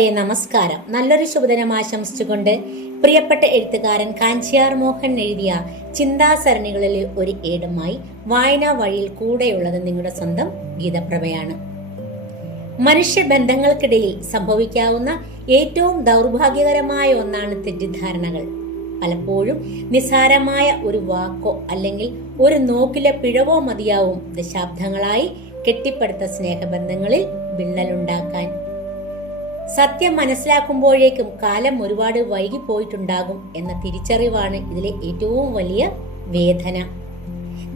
പ്രിയപ്പെട്ടവരെ നമസ്കാരം. നല്ലൊരു ശുഭദിനം ആശംസിച്ചുകൊണ്ട് പ്രിയപ്പെട്ട എഴുത്തുകാരൻ കാഞ്ചിയാർ മോഹൻ എഴുതിയ ചിന്താസരണികളിലെ ഒരു ഏടുമായി വായനാ വഴിയിൽ കൂടെയുള്ളത് നിങ്ങളുടെ സ്വന്തം ഗീതപ്രഭയാണ്. മനുഷ്യബന്ധങ്ങൾക്കിടയിൽ സംഭവിക്കാവുന്ന ഏറ്റവും ദൗർഭാഗ്യകരമായ ഒന്നാണ് തെറ്റിദ്ധാരണകൾ. പലപ്പോഴും നിസ്സാരമായ ഒരു വാക്കോ അല്ലെങ്കിൽ ഒരു നോക്കിലെ പിഴവോ മതിയാവും ദശാബ്ദങ്ങളായി കെട്ടിപ്പടുത്ത സ്നേഹബന്ധങ്ങളിൽ വിള്ളലുണ്ടാക്കാൻ. സത്യം മനസ്സിലാക്കുമ്പോഴേക്കും കാലം ഒരുപാട് വൈകിപ്പോയിട്ടുണ്ടാകും എന്ന തിരിച്ചറിവാണ് ഇതിലെ ഏറ്റവും വലിയ വേദന.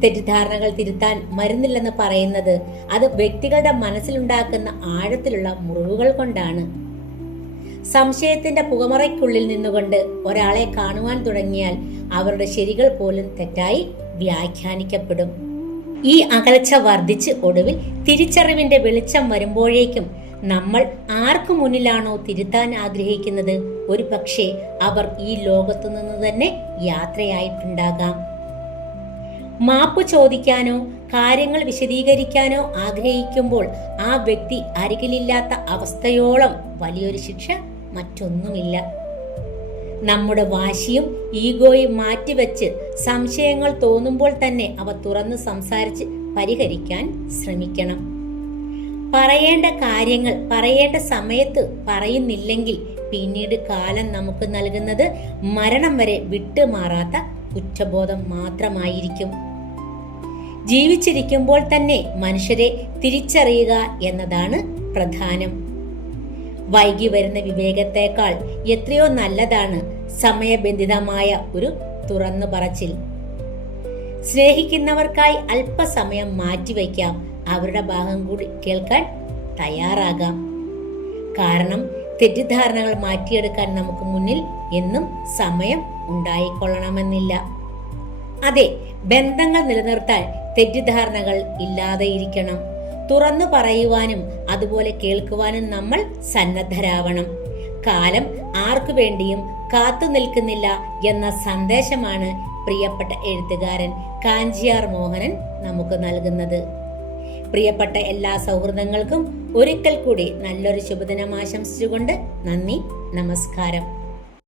തെറ്റിദ്ധാരണകൾ തിരുത്താൻ മരുന്നില്ലെന്ന് പറയുന്നത് അത് വ്യക്തികളുടെ മനസ്സിലുണ്ടാക്കുന്ന ആഴത്തിലുള്ള മുറിവുകൾ കൊണ്ടാണ്. സംശയത്തിന്റെ പുകമറയ്ക്കുള്ളിൽ നിന്നുകൊണ്ട് ഒരാളെ കാണുവാൻ തുടങ്ങിയാൽ അവരുടെ ശരികൾ പോലും തെറ്റായി വ്യാഖ്യാനിക്കപ്പെടും. ഈ അകൽച്ച വർദ്ധിച്ച് ഒടുവിൽ തിരിച്ചറിവിന്റെ വെളിച്ചം വരുമ്പോഴേക്കും നമ്മൾ ആർക്കു മുന്നിലാണോ തിരുത്താൻ ആഗ്രഹിക്കുന്നത്, ഒരു പക്ഷേ അവർ ഈ ലോകത്തു നിന്ന് തന്നെ യാത്രയായിട്ടുണ്ടാകാം. മാപ്പ് ചോദിക്കാനോ കാര്യങ്ങൾ വിശദീകരിക്കാനോ ആഗ്രഹിക്കുമ്പോൾ ആ വ്യക്തി അരികിലില്ലാത്ത അവസ്ഥയോളം വലിയൊരു ശിക്ഷ മറ്റൊന്നുമില്ല. നമ്മുടെ വാശിയും ഈഗോയും മാറ്റിവെച്ച് സംശയങ്ങൾ തോന്നുമ്പോൾ തന്നെ അവ തുറന്ന് സംസാരിച്ച് പരിഹരിക്കാൻ ശ്രമിക്കണം. പറയേണ്ട കാര്യങ്ങൾ പറയേണ്ട സമയത്ത് പറയുന്നില്ലെങ്കിൽ പിന്നീട് കാലം നമുക്ക് നൽകുന്നത് മരണം വരെ വിട്ടുമാറാത്ത കുറ്റബോധം മാത്രമായിരിക്കും. ജീവിച്ചിരിക്കുമ്പോൾ തന്നെ മനുഷ്യരെ തിരിച്ചറിയുക എന്നതാണ് പ്രധാനം. വൈകി വരുന്ന വിവേകത്തെക്കാൾ എത്രയോ നല്ലതാണ് സമയബന്ധിതമായ ഒരു തുറന്നു പറച്ചിൽ. സ്നേഹിക്കുന്നവർക്കായി അല്പസമയം മാറ്റിവെക്കാം, അവരുടെ ഭാഗം കൂടി കേൾക്കാൻ തയ്യാറാകാം. കാരണം തെറ്റിദ്ധാരണകൾ മാറ്റിയെടുക്കാൻ നമുക്ക് മുന്നിൽ എന്നും സമയം ഉണ്ടായിക്കൊള്ളണമെന്നില്ല. അതെ, ബന്ധങ്ങൾ നിലനിർത്താൻ തെറ്റിദ്ധാരണകൾ ഇല്ലാതെയിരിക്കണം. തുറന്നു പറയുവാനും അതുപോലെ കേൾക്കുവാനും നമ്മൾ സന്നദ്ധരാവണം. കാലം ആർക്കു വേണ്ടിയും കാത്തു നിൽക്കുന്നില്ല എന്ന സന്ദേശമാണ് പ്രിയപ്പെട്ട എഴുത്തുകാരൻ കാഞ്ചിയാർ മോഹനൻ നമുക്ക് നൽകുന്നത്. പ്രിയപ്പെട്ട എല്ലാ സൗഹൃദങ്ങൾക്കും ഒരിക്കൽ കൂടി നല്ലൊരു ശുഭദിനം ആശംസിച്ചുകൊണ്ട് നന്ദി, നമസ്കാരം.